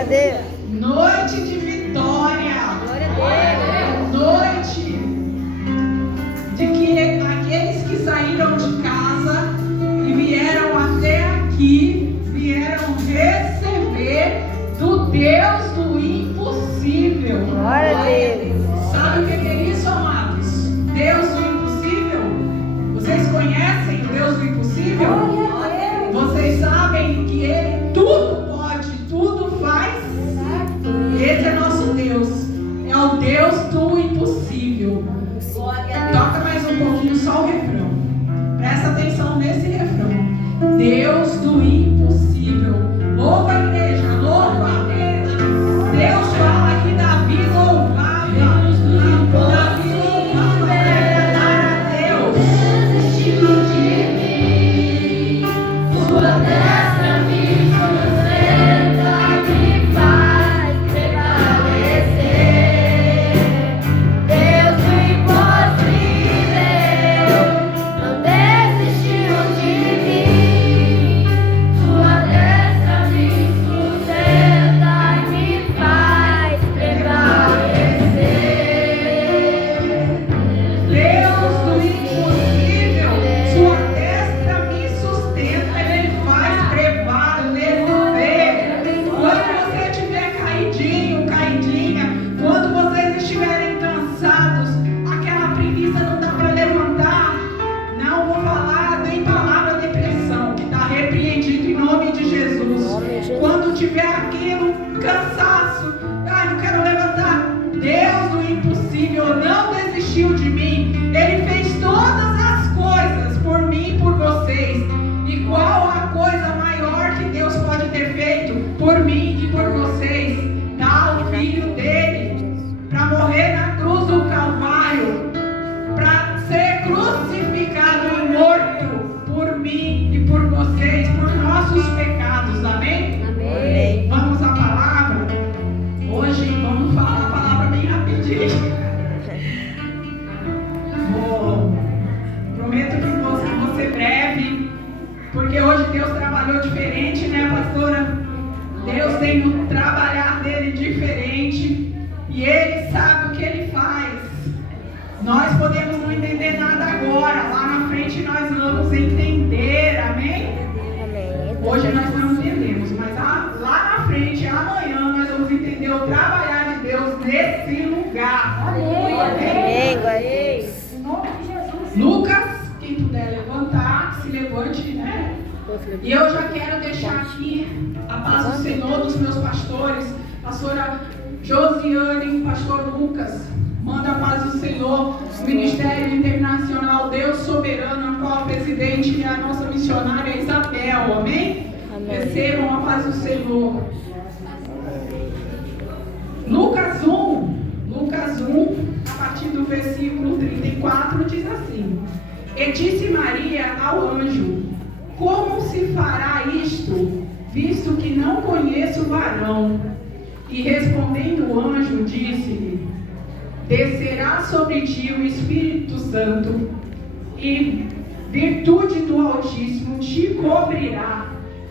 Glória a Deus. Noite de vitória. Glória a Deus. Noite de que aqueles que saíram de casa e vieram até aqui, vieram receber do Deus do impossível. Glória a Deus. Sabe o que é isso, amados? Deus do impossível. Vocês conhecem o Deus do impossível? Vocês sabem que Ele tudo pode, tudo faz? Esse é nosso Deus. É o Deus do impossível. Toca mais um pouquinho só o refrão. Presta atenção nesse refrão. Deus do impossível. Louva a igreja, louva. Deus fala que Davi louvava. Davi louvava para agradar a Deus. Desistiu de mim, sua destra me sustenta, me faz prevalecer. Deus do impossível não desistiu de mim, sua destra me sustenta e me faz prevalecer. Deus do impossível, sua destra me sustenta, Ele faz prevalecer. Quando você estiver caidinho, caidinha, quando vocês estiverem cansados, aquela preguiça não dá para levantar, não vou falar nem palavra depressão, que está repreendido em nome de Jesus. Quando tiver aquilo, cansaço, ai, não quero levantar, Deus do impossível não desistiu de mim. Ele fez todas as coisas por mim e por vocês. E qual a coisa maior que Deus pode ter feito por mim e por vocês? Dar o filho dele para morrer na cruz do Calvário, para ser crucificado e morto por mim e por vocês, por nossos pecados. Amém? Amém. Vamos à palavra. Hoje vamos falar a palavra bem rapidinho. Prometo que vou ser breve, porque hoje Deus trabalhou diferente, né, pastora? Deus tem no trabalhar dele diferente e Ele sabe o que Ele faz. Nós podemos não entender nada agora, lá na frente nós vamos entender, amém? Amém. Hoje nós não entendemos, mas lá na frente, amanhã, nós vamos entender o trabalhar de Deus nesse lugar. Amém. Glória a Deus. Lucas, quem puder levantar, se levante, né? E eu já quero deixar aqui a paz do Senhor dos meus pastores, pastora Josiane, pastor Lucas. Manda a paz do Senhor, Ministério Internacional Deus Soberano, a qual a presidente é a nossa missionária Isabel, amém? Recebam a paz do Senhor. Lucas 1, a partir do versículo 34, diz assim: E disse Maria ao anjo: Como se fará isto, visto que não conheço varão? E respondendo o anjo, disse-lhe: Descerá sobre ti o Espírito Santo, e virtude do Altíssimo te cobrirá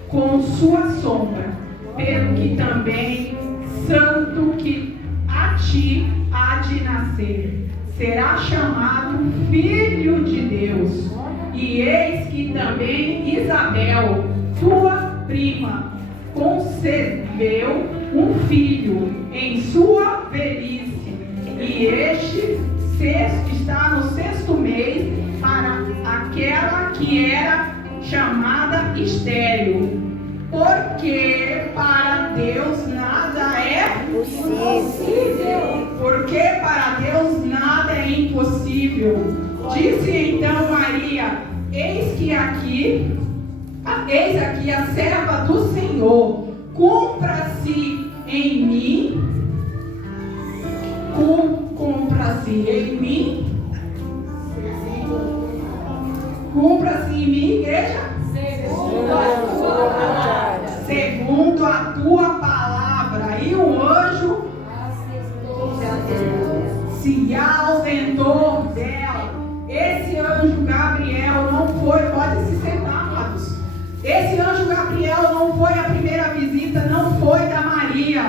com sua sombra, pelo que também santo que a ti há de nascer será chamado Filho de Deus. E eis que também Isabel, tua prima, concebeu um filho em sua velhice, e este está no 6º mês para aquela que era chamada estéril, porque para Deus nada é impossível. Porque para Deus nada é impossível. Disse então Maria: Eis aqui a serva do Senhor, cumpra-se em mim, cumpra-se em mim, igreja, segundo a tua palavra. E o anjo se ausentou dela. Esse anjo Gabriel não foi, pode se sentar, amados. Esse anjo Gabriel não foi a primeira visita, não foi da Maria. Maria,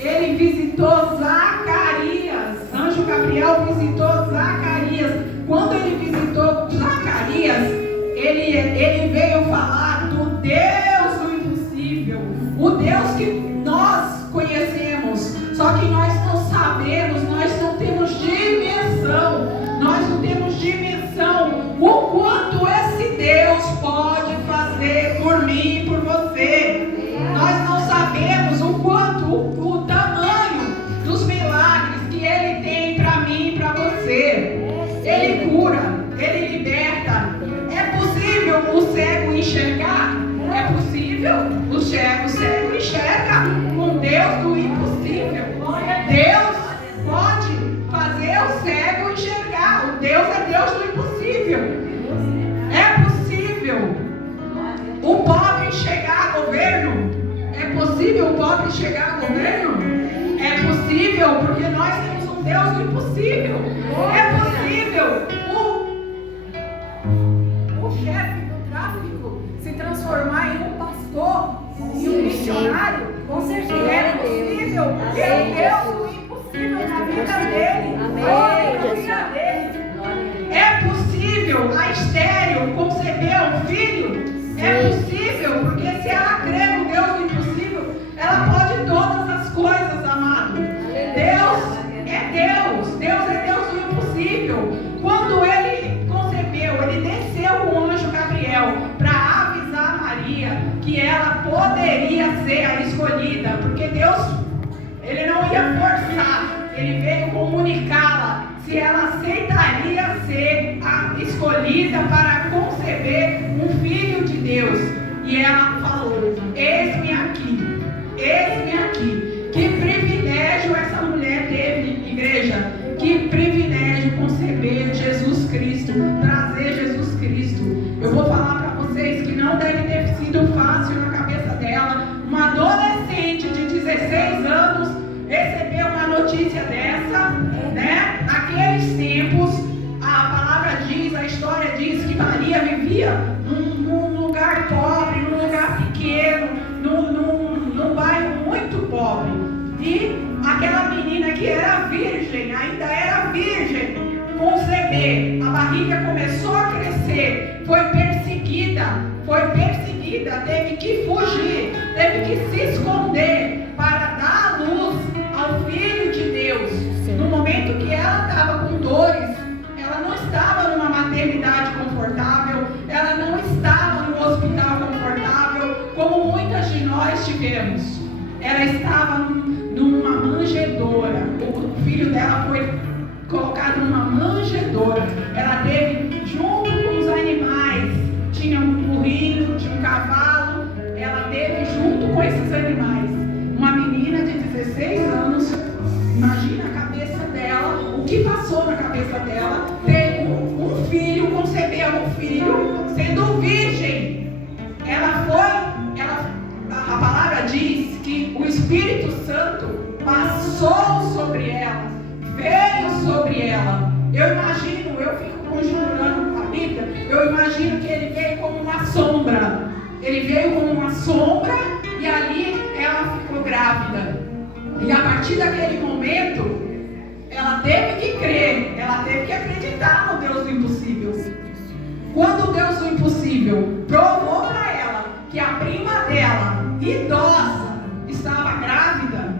ele visitou Zacarias. Anjo Gabriel visitou Zacarias. Quando ele visitou Zacarias, ele veio falar do Deus do impossível, o Deus que nós conhecemos, só que nós não sabemos, nós não temos dimensão o quanto esse Deus pode fazer por mim e por você. Nós não sabemos o tamanho dos milagres que Ele tem para mim e para você. Ele cura, Ele liberta. É possível o cego enxergar? É possível. O cego enxerga com Deus do impossível. Deus pode fazer o cego enxergar. O Deus é Deus do impossível. É possível o pobre chegar a governo. É possível o pobre chegar a governo? É possível, porque nós temos um Deus do impossível. É possível o chefe do tráfico se transformar em um pastor, em um missionário. Com certeza. É possível. É Deus do impossível na vida dele. Na vida dele. É possível a estéril conceber um filho? É possível, porque se ela crê no Deus do impossível, ela pode todas as coisas, amado. Deus é Deus. Deus é Deus do impossível. Quando ele concebeu, ele desceu com o anjo Gabriel para avisar Maria que ela poderia ser a escolhida, porque Deus, ele não ia forçar, ele veio comunicá-la se ela aceitaria ser a escolhida para conceber um filho de Deus. E ela falou: eis-me aqui, eis-me aqui. Que privilégio essa mulher teve, igreja. Que privilégio conceber Jesus Cristo, trazer Jesus Cristo. Eu vou falar para vocês que não deve ter sido fácil na cabeça dela. Uma adolescente de 16 anos receber uma notícia dessa, né? Naqueles tempos, a palavra diz, a história diz que Maria vivia num lugar pobre, num lugar pequeno, num bairro muito pobre. E aquela menina que era virgem, ainda era virgem, conceber, a barriga começou a crescer, foi perseguida, teve que fugir, teve que se esconder para dar a luz ao Filho de Deus. No momento que ela estava com dores, ela não estava numa maternidade confortável, ela não estava num hospital confortável, como muitas de nós tivemos. Ela estava numa manjedoura. O filho dela foi colocado numa manjedoura. Ela teve junto com os animais. Tinha um burrinho, tinha um cavalo. Ela teve junto com esses animais. Uma menina de 16 anos. Imagina a cabeça dela, o que passou na cabeça dela. Ter um filho, conceber um filho, sendo virgem. A palavra diz que o Espírito Santo passou sobre ela, veio sobre ela. Eu fico conjurando a Bíblia, eu imagino que ele veio como uma sombra. Ele veio como uma sombra e ali ela ficou grávida. E a partir daquele momento, ela teve que crer, ela teve que acreditar no Deus do impossível. Quando o Deus do impossível provou para ela que a prima dela, idosa, estava grávida,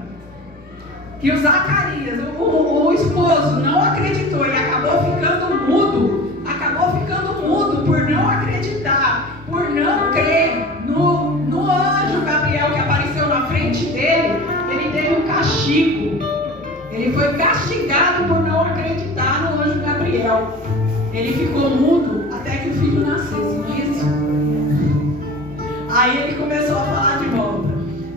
que o Zacarias, o esposo, não acreditou e acabou ficando mudo por não acreditar, por não crer no anjo Gabriel que apareceu na frente dele. Ele teve um castigo, ele foi castigado por não acreditar no anjo Gabriel. Ele ficou mudo até que o filho nascesse, não é isso? Aí ele começou a falar de volta,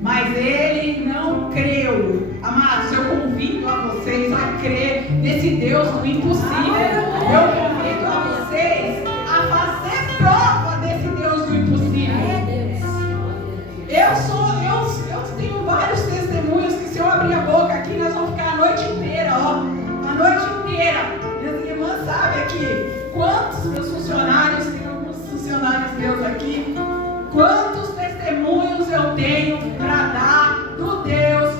mas ele não creu. Amados, eu convido a vocês a crer nesse Deus do impossível. Eu convido a vocês a fazer prova desse Deus do impossível. Eu tenho vários testemunhos que, se eu abrir a boca aqui, nós vamos ficar a noite inteira, a noite inteira. Minhas irmãs sabem aqui quantos meus funcionários, tem alguns funcionários meus aqui, quantos testemunhos eu tenho para dar do Deus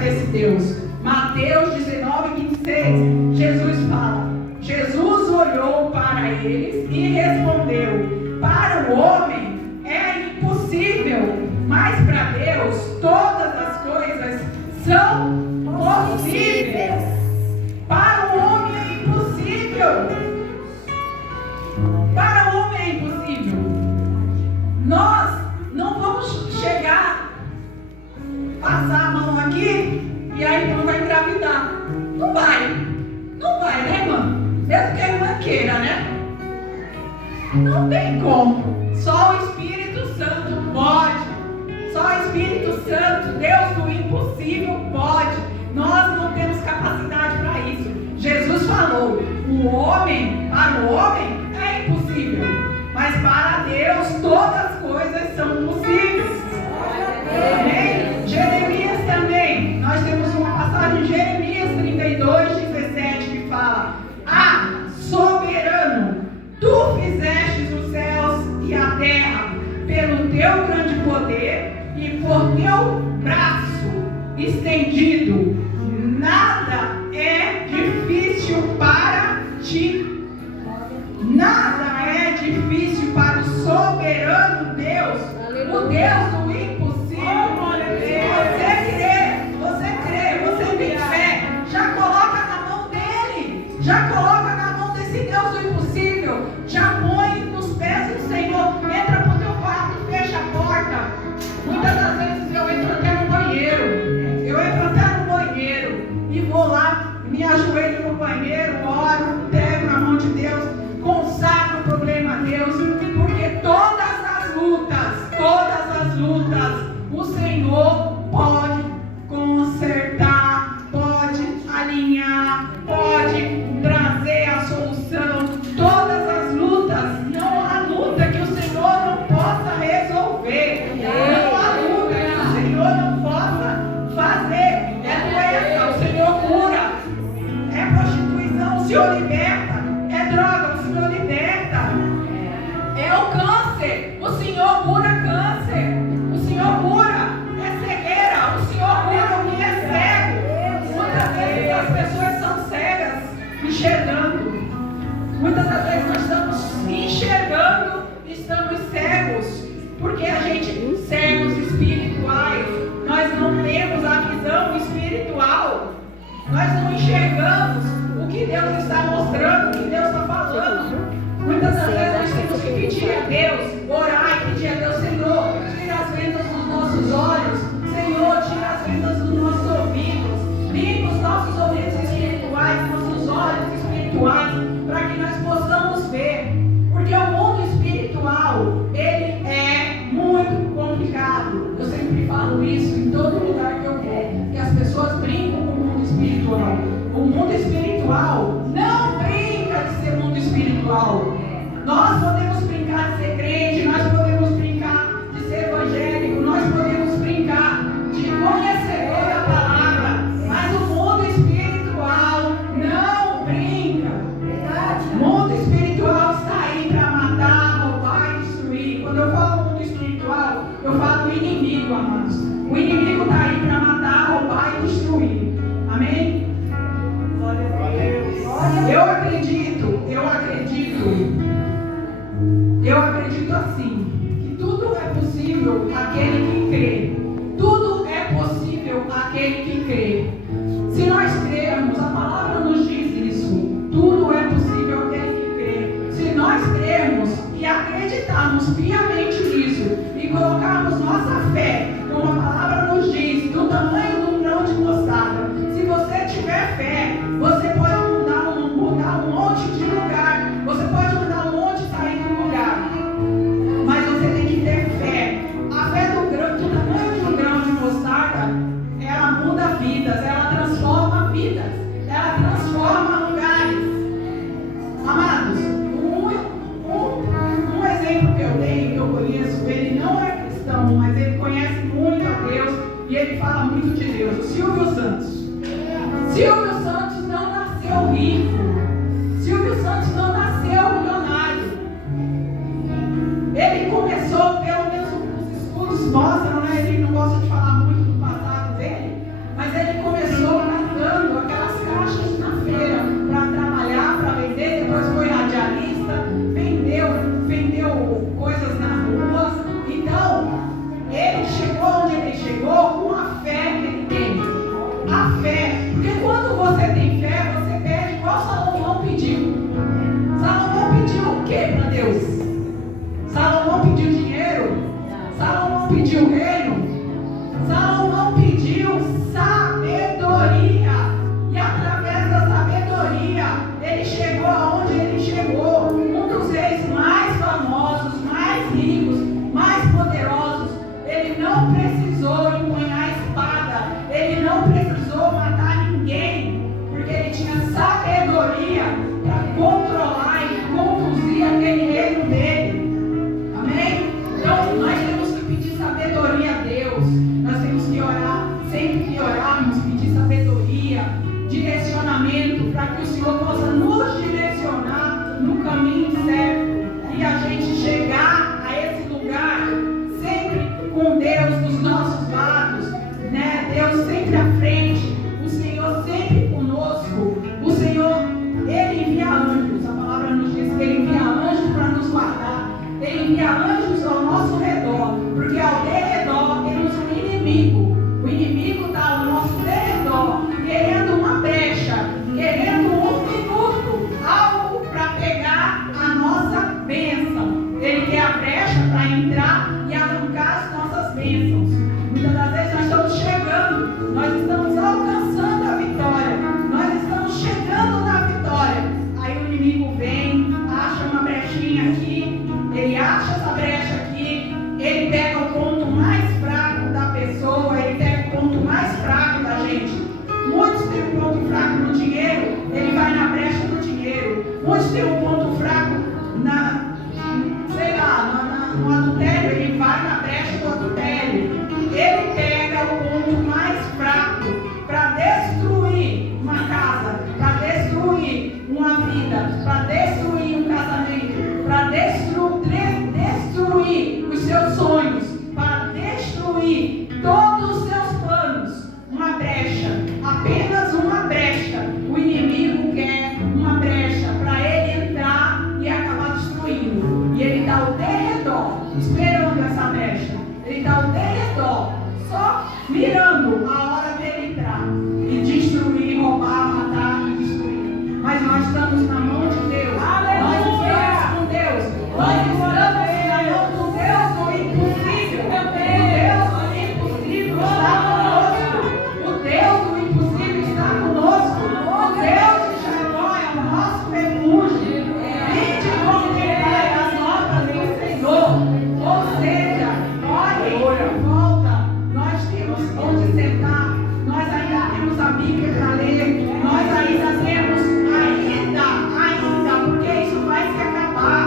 desse Deus. Mateus 19:26, Jesus fala: Jesus olhou para eles e respondeu: para o homem é impossível, mas para Deus todas as coisas são possíveis. Para o homem é impossível. Para o homem é impossível. Nós não vamos chegar, passar a mão aqui e aí não vai engravidar. Não vai. Não vai, né, irmã? Mesmo que a irmã queira, né? Não tem como. Só o Espírito Santo pode. Só o Espírito Santo, Deus do impossível, pode. Nós não temos capacidade para isso. Jesus falou: para o homem é impossível, mas para Deus todas as coisas são possíveis. Amém? Jeremias também. Nós temos uma passagem em Jeremias 32:17 que fala: soberano, tu fizestes os céus e a terra pelo teu grande poder e por teu braço estendido. Nada é difícil para ti. Nada é difícil para o soberano Deus, o Deus do impossível. Você crê, você tem fé, já coloca na mão dele, já coloca na mão desse Deus do impossível, já põe nos pés do Senhor, entra pro teu quarto, fecha a porta. Muitas das vezes eu entro até no banheiro e vou lá, me ajoelho no banheiro, oro, pego na mão de Deus, consagro o problema a Deus, porque todas as lutas, o Senhor pode consertar, pode alinhar, pode trazer a solução. Todas as lutas, não há luta que o Senhor não possa resolver, não há luta que o Senhor não possa fazer. É doença, o Senhor cura, é prostituição, o Senhor liberta, é droga, o Senhor liberta, é o câncer, o Senhor cura câncer, o Senhor cura, é cegueira, o Senhor cura o que é cego. Muitas vezes as pessoas são cegas, enxergando. Muitas das vezes nós estamos enxergando, estamos cegos, porque a gente, cegos espirituais, nós não temos a visão espiritual, nós não enxergamos o que Deus está mostrando, o que Deus está falando. Muitas das vezes nós temos que pedir a Deus, orar e pedir a Deus: Senhor, tira as vendas dos nossos olhos, Senhor, tira as vendas dos nossos ouvidos, limpa os nossos ouvidos espirituais, nossos olhos espirituais, para que nós possamos ver, porque o mundo espiritual, ele é muito complicado. Eu sempre falo isso em todo lugar que eu vou, que as pessoas brincam com o mundo espiritual. O mundo espiritual não brinca de ser mundo espiritual. Nós podemos brincar de ser crente, nós podemos brincar de ser evangélico, nós podemos brincar de conhecedor da palavra, mas o mundo espiritual não brinca. O mundo espiritual está aí para matar, roubar e destruir. Quando eu falo mundo espiritual, eu falo inimigo, amados. O inimigo está aí para matar, roubar e destruir. Amém? Eu acredito assim, que tudo é possível àquele que crê. Tudo é possível àquele que crê. Se nós crermos, a palavra nos diz isso. Tudo é possível àquele que crê. Se nós crermos e acreditarmos piamente nisso e colocarmos nossa fé, como a palavra nos diz, do tamanho de um grão de mostarda. Se você tiver fé, você pode mudar um monte de lugar. Você pode mudar um monte e sair do lugar. Mas você tem que ter fé. A fé do tamanho de um grão de mostarda, ela muda vidas, ela transforma vidas, ela transforma lugares. Amados, um exemplo que eu tenho, que eu conheço, ele não é cristão, mas ele conhece muito a Deus e ele fala muito de Deus. O Silvio Santos. Silvio Santos não nasceu rico. Silvio Santos não nasceu milionário. Ele começou, pelo menos os estudos mostram, né? Ele não gosta de falar muito do passado dele, mas ele brecha para entrar e arrancar as nossas bênçãos. Muitas das vezes nós estamos chegando, nós estamos alcançando a vitória, nós estamos chegando na vitória. Aí o inimigo vem, acha uma brechinha aqui, ele acha essa brecha aqui, ele pega o ponto mais fraco da pessoa, ele pega o ponto mais fraco da gente. Muitos têm um ponto fraco no dinheiro, ele vai na brecha do dinheiro. Muitos têm um ponto fraco no adultério, ele vai na brecha do adultério. Ele pega o ponto mais fraco para destruir uma casa, para destruir uma vida, para destruir um casamento, para destruir os seus sonhos, para destruir todos os seus planos. Uma brecha, apenas uma brecha. O inimigo quer uma brecha para ele entrar e acabar destruindo. E ele dá o derredor, esperando essa brecha. Ele dá o derredor, só mirando a hora dele entrar e destruir, roubar, matar e destruir. Mas nós estamos na mão de Deus. Nós estamos com Deus. Nós estamos na mão do Deus do impossível. O Deus do impossível está conosco. O Deus do impossível está conosco. O Deus de Jacó é o nosso refúgio. Vinde contemplar as obras do Senhor. Ou seja, olha, volta. Nós temos onde sentar. Nós ainda temos a Bíblia para ler. Nós ainda temos, porque isso vai se acabar.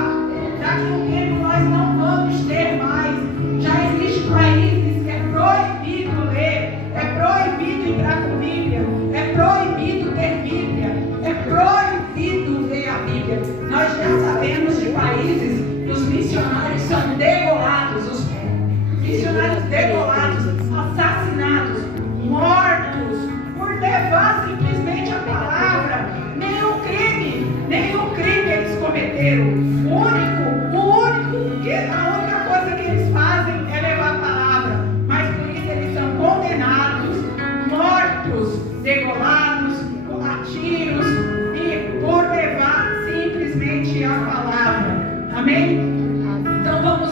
Daqui a um tempo nós não vamos ter mais. Já existem países que é proibido ler, é proibido entrar com Bíblia, é proibido ter Bíblia, é proibido ler a Bíblia. Nós já sabemos de países que os missionários são degolados, os missionários degolados, assassinados, mortos, por levar simplesmente a palavra. Nenhum crime eles cometeram. A única coisa que eles fazem é levar a palavra. Mas por isso eles são condenados, mortos, degolados, a tiros e por levar simplesmente a palavra. Amém? Então vamos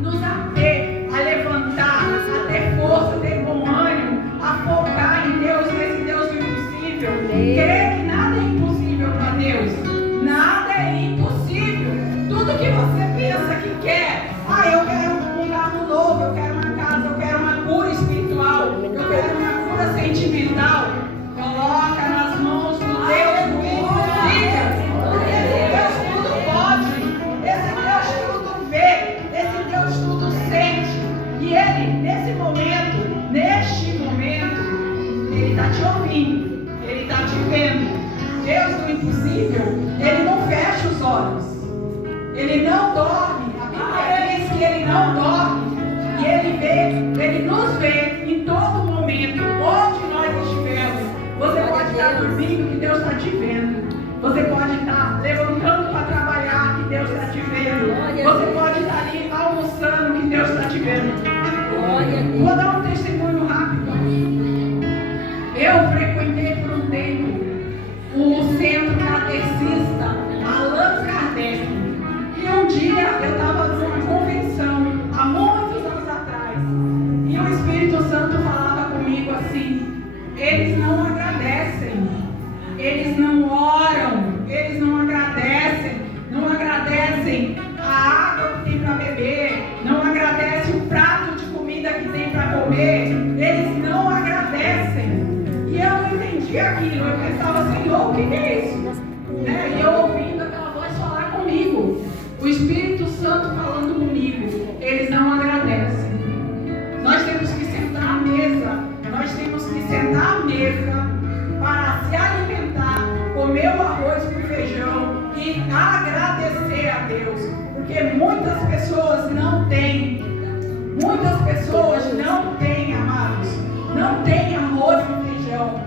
nos ater a levantar, a ter força, a ter bom ânimo, a focar em Deus, nesse Deus do impossível. Crer que nada é impossível para Deus. Nada é impossível. Tudo que você pensa que quer, eu quero um carro novo, eu quero uma casa, eu quero uma cura espiritual, eu quero uma cura sentimental. Coloca nas mãos do Deus do impossível. Esse Deus tudo pode, esse Deus tudo vê, esse Deus tudo sente. E Ele, neste momento, Ele está te ouvindo, Ele está te vendo. Deus do impossível, Ele não fecha os olhos, Ele não dorme. A Bíblia diz que Ele não dorme, e Ele nos vê em todo momento, onde nós estivermos. Você pode estar dormindo, que Deus está te vendo. Você pode estar levantando para trabalhar, que Deus está te vendo. Você pode estar ali almoçando, que Deus está te vendo. Vou dar um testemunho rápido. Eu frequentei por um tempo o centro kardecista Allan Kardec. E um dia eu estava numa convenção, há muitos anos atrás, e o Espírito Santo falava comigo assim: eles não agradecem, eles não oram, eles não agradecem a água que tem para beber, não agradecem o prato de comida que tem para comer, eles não agradecem. E eu não entendi aquilo, eu pensava: Senhor, o que é isso? E eu ouvindo aquela voz falar comigo, o Espírito Santo falando comigo, eles não agradecem. Nós temos que sentar à mesa, para se alimentar, comer o arroz com feijão e agradecer a Deus, porque muitas pessoas não têm, amados, não têm arroz com feijão.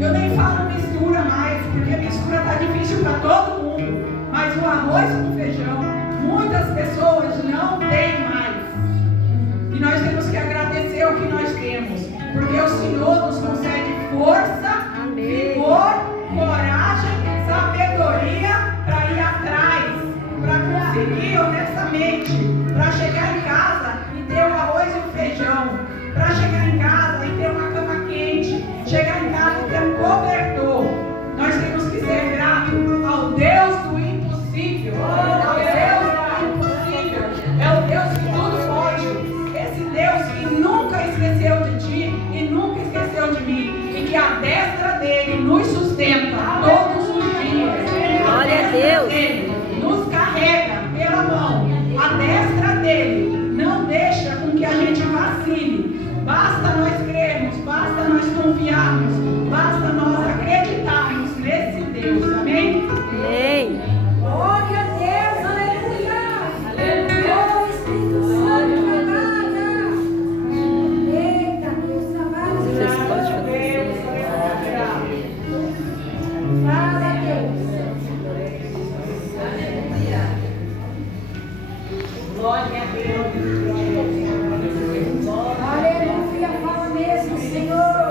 Eu nem falo mistura mais, porque a mistura está difícil para todo mundo, mas o arroz com feijão, muitas pessoas não têm mais. E nós temos que agradecer o que nós temos, porque o Senhor nos concede força, vigor, coragem, sabedoria para ir atrás, para conseguir honestamente para chegar em casa e ter o arroz e o feijão, para chegar em casa e ter uma cama quente, chegar em casa e ter um cobertor. Nós temos que ser gratos ao Deus do impossível. Ao Deus do impossível. É o Deus que tudo pode. Esse Deus que nunca esqueceu de ti e nunca esqueceu de mim. E que a destra dele nos sustenta todos os dias. Glória a Deus. Dele nos carrega pela mão. A destra dele não deixa com que a gente vacile. Basta nós crermos, basta nós confiarmos, basta nós acreditarmos nesse Deus. Amém? Amém. Glória a Deus, aleluia. Aleluia. Oh, Espírito Santo, trabalha. Eita, Deus, trabalha. Vocês podem fazer. Fala, Deus. Glória a Deus. Aleluia, fala mesmo, Senhor.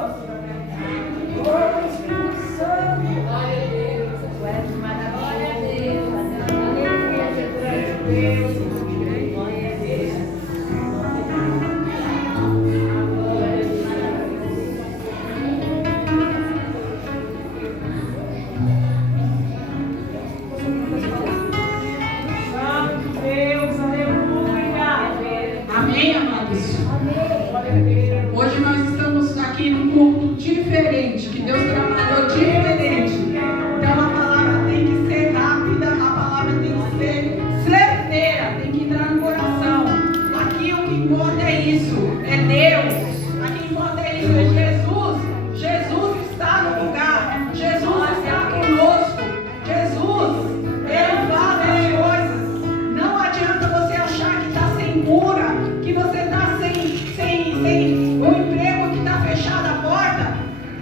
Oh, Espírito Santo. Glória a Deus. Glória a Deus. Glória a Deus. Santo Deus, aleluia. Amém, amados? Amém. Hoje nós estamos aqui num culto diferente, que Deus trabalhou diferente. Então a palavra tem que ser rápida, a palavra tem que ser certeira, tem que entrar no coração. Aqui o que importa é isso, é Deus. Aqui importa é isso, é Jesus. Jesus está no lugar, Jesus está conosco. Jesus, Ele faz as coisas. Não adianta você achar que está sem cura, que você está sem o emprego que está fechada a porta.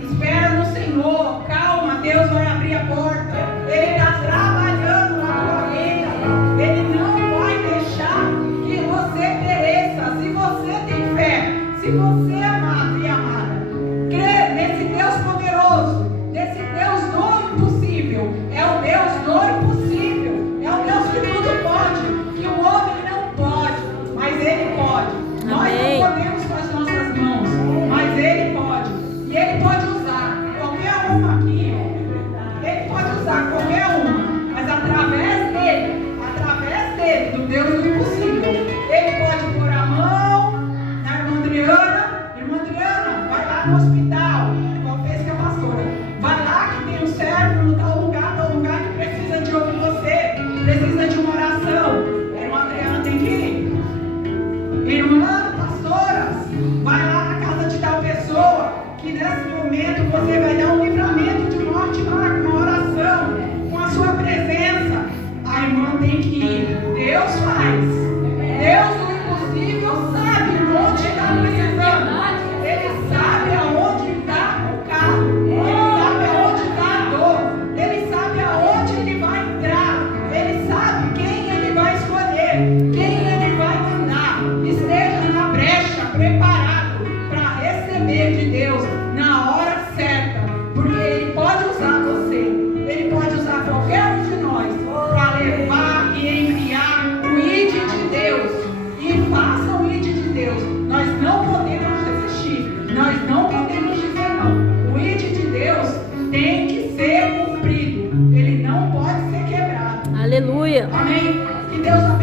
Espera no Senhor, calma, Deus vai abrir a porta. Ele está trabalhando na tua vida. Ele não vai deixar que você pereça. Se você tem fé, se você, amado e amada, crê nesse Deus poderoso, nesse Deus do impossível, é o Deus do impossível, é o Deus que tudo pode, que o homem não pode, mas Ele pode. Nós Amém. não podemos com as nossas mãos, mas Ele pode. E Ele pode usar qualquer uma aqui. Ele pode usar qualquer uma, mas através dele, do Deus do impossível, Ele pode pôr a mão na irmã Adriana. Irmã Adriana, vai lá no hospital, igual fez com a pastora. Vai lá que tem um servo no tal lugar que precisa de ouvir você, precisa de uma oração. A irmã Adriana tem que ir. Irmã, pastoras, vai lá na casa de tal pessoa, que nesse momento você vai dar um livramento de morte lá, com uma oração, com a sua presença. A irmã tem que ir. Deus faz. Deus do impossível sabe onde está precisando. Ele sabe aonde está o carro. Ele sabe aonde está a dor. Ele sabe aonde ele vai entrar. Ele sabe quem ele vai escolher, quem ele vai mandar. Esteja na brecha, preparado para receber de Deus na hora certa, porque Ele pode usar você, Ele pode usar qualquer um de nós para levar e enviar o ID de Deus. E faça o ID de Deus. Nós não podemos desistir, nós não podemos dizer não. O ID de Deus tem que ser cumprido, ele não pode ser quebrado. Aleluia. Amém? Que Deus abençoe.